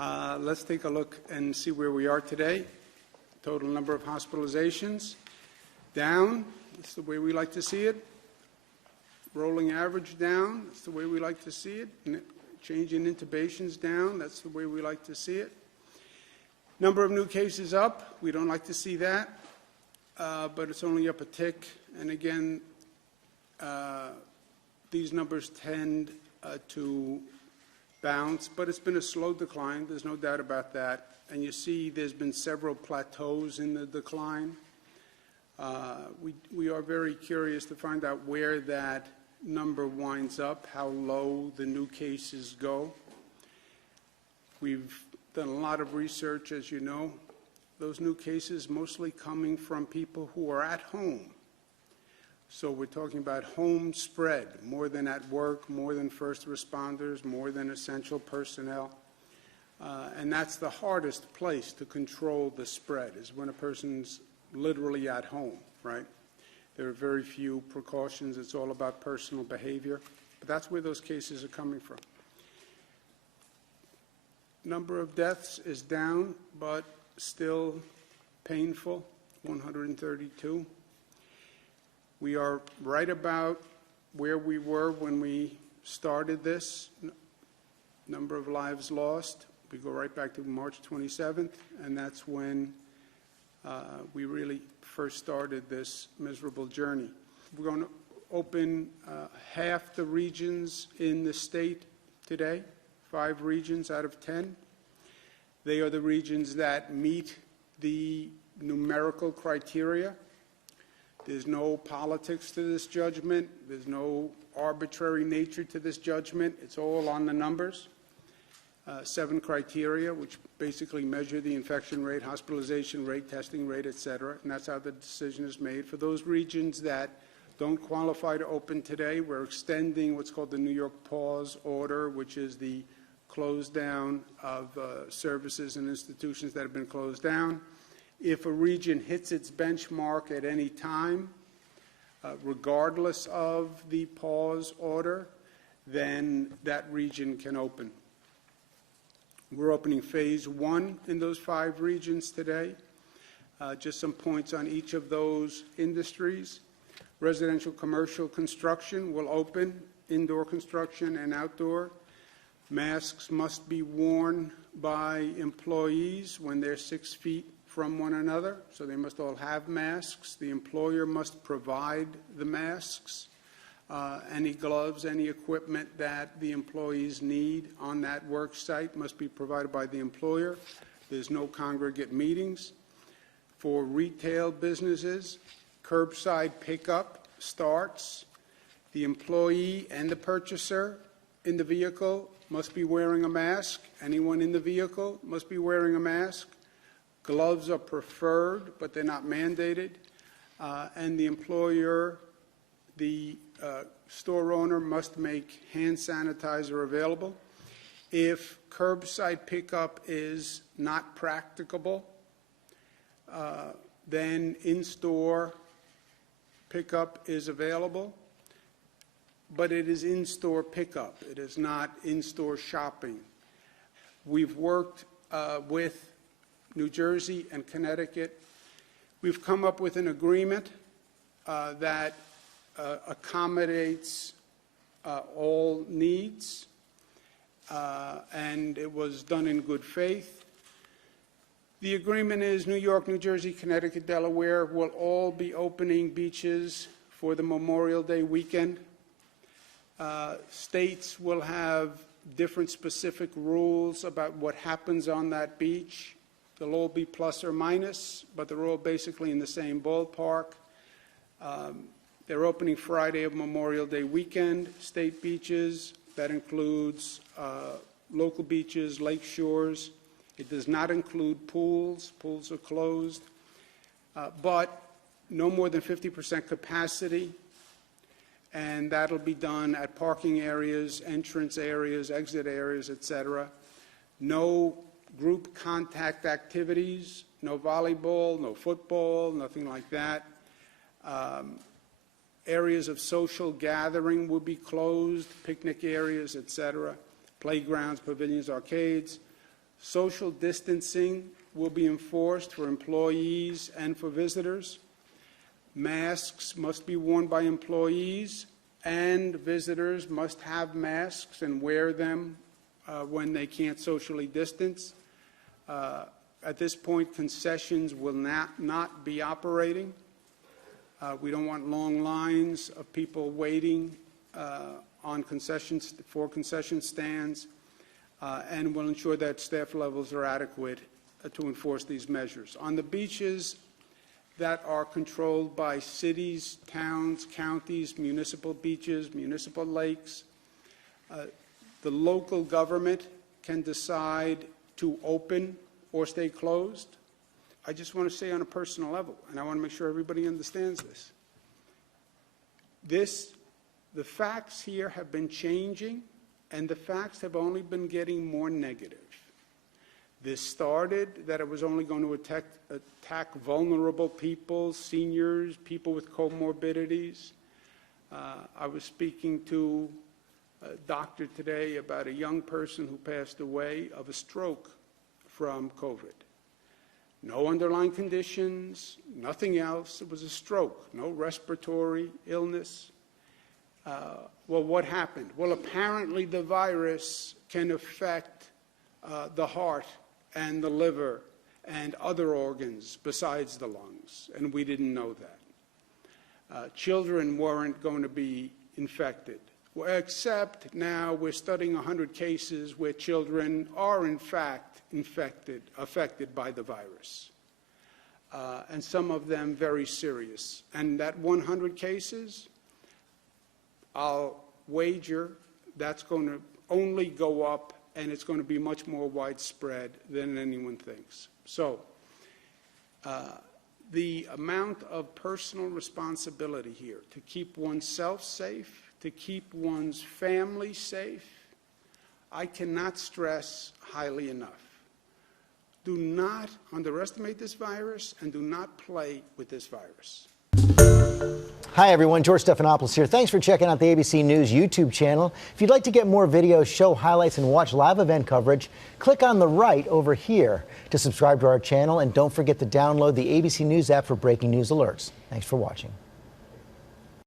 Let's take a look and see where we are today. Total number of hospitalizations down. That's the way we like to see it. Rolling average down. That's the way we like to see it. Change in intubations down. That's the way we like to see it. Number of new cases up. We don't like to see that, but it's only up a tick. And again, these numbers tend to bounce, but it's been a slow decline. There's no doubt about that. And you see there's been several plateaus in the decline. We are very curious to find out where that number winds up, how low the new cases go. We've done a lot of research, as you know. Those new cases mostly coming from people who are at home. So we're talking about home spread, more than at work, more than first responders, more than essential personnel. And that's the hardest place to control the spread, is when a person's literally at home, right? There are very few precautions. It's all about personal behavior. But that's where those cases are coming from. Number of deaths is down, but still painful, 132. We are right about where we were when we started this. Number of lives lost. We go right back to March 27th, and that's when we really first started this miserable journey. We're going to open half the regions in the state today, 5 regions out of 10. They are the regions that meet the numerical criteria. There's no politics to this judgment. There's no arbitrary nature to this judgment. It's all on the numbers. 7 criteria, which basically measure the infection rate, hospitalization rate, testing rate, et cetera. And that's how the decision is made. For those regions that don't qualify to open today, we're extending what's called the New York Pause Order, which is the close down of services and institutions that have been closed down. If a region hits its benchmark at any time, regardless of the pause order, then that region can open. We're opening phase 1 in those 5 regions today. Just some points on each of those industries. Residential commercial construction will open, indoor construction and outdoor. Masks must be worn by employees when they're 6 feet from one another, so they must all have masks. The employer must provide the masks, any gloves, any equipment that the employees need on that work site must be provided by the employer. There's no congregate meetings. For retail businesses, curbside pickup starts. The employee and the purchaser in the vehicle must be wearing a mask. Anyone in the vehicle must be wearing a mask. Gloves are preferred, but they're not mandated. And the employer, the store owner must make hand sanitizer available. If curbside pickup is not practicable, then in-store pickup is available, but it is in-store pickup. It is not in-store shopping. We've worked with New Jersey and Connecticut. We've come up with an agreement that accommodates all needs, and it was done in good faith. The agreement is New York, New Jersey, Connecticut, Delaware will all be opening beaches for the Memorial Day weekend. States will have different specific rules about what happens on that beach. They'll all be plus or minus, but they're all basically in the same ballpark. They're opening Friday of Memorial Day weekend, state beaches. That includes local beaches, lake shores. It does not include pools. Pools are closed. But no more than 50% capacity, and that'll be done at parking areas, entrance areas, exit areas, et cetera. No group contact activities, no volleyball, no football, nothing like that. Areas of social gathering will be closed, picnic areas, et cetera. Playgrounds, pavilions, arcades. Social distancing will be enforced for employees and for visitors. Masks must be worn by employees, and visitors must have masks and wear them when they can't socially distance. At this point, concessions will not be operating. We don't want long lines of people waiting for concession stands, and will ensure that staff levels are adequate to enforce these measures. On the beaches that are controlled by cities, towns, counties, municipal beaches, municipal lakes, the local government can decide to open or stay closed. I just want to say on a personal level, and I want to make sure everybody understands this. The facts here have been changing, and the facts have only been getting more negative. This started that it was only going to attack vulnerable people, seniors, people with comorbidities. I was speaking to a doctor today about a young person who passed away of a stroke from COVID. No underlying conditions, nothing else. It was a stroke, no respiratory illness. Well, what happened? Well, apparently the virus can affect the heart and the liver and other organs besides the lungs, and we didn't know that. Children weren't going to be infected, except now we're studying 100 cases where children are in fact affected by the virus, and some of them very serious. And that 100 cases, I'll wager that's going to only go up, and it's going to be much more widespread than anyone thinks. So the amount of personal responsibility here to keep oneself safe, to keep one's family safe, I cannot stress highly enough. Do not underestimate this virus, and do not play with this virus. Hi everyone, George Stephanopoulos here. Thanks for checking out the ABC News YouTube channel. If you'd like to get more videos, show highlights, and watch live event coverage, click on the right over here to subscribe to our channel, and don't forget to download the ABC News app for breaking news alerts. Thanks for watching.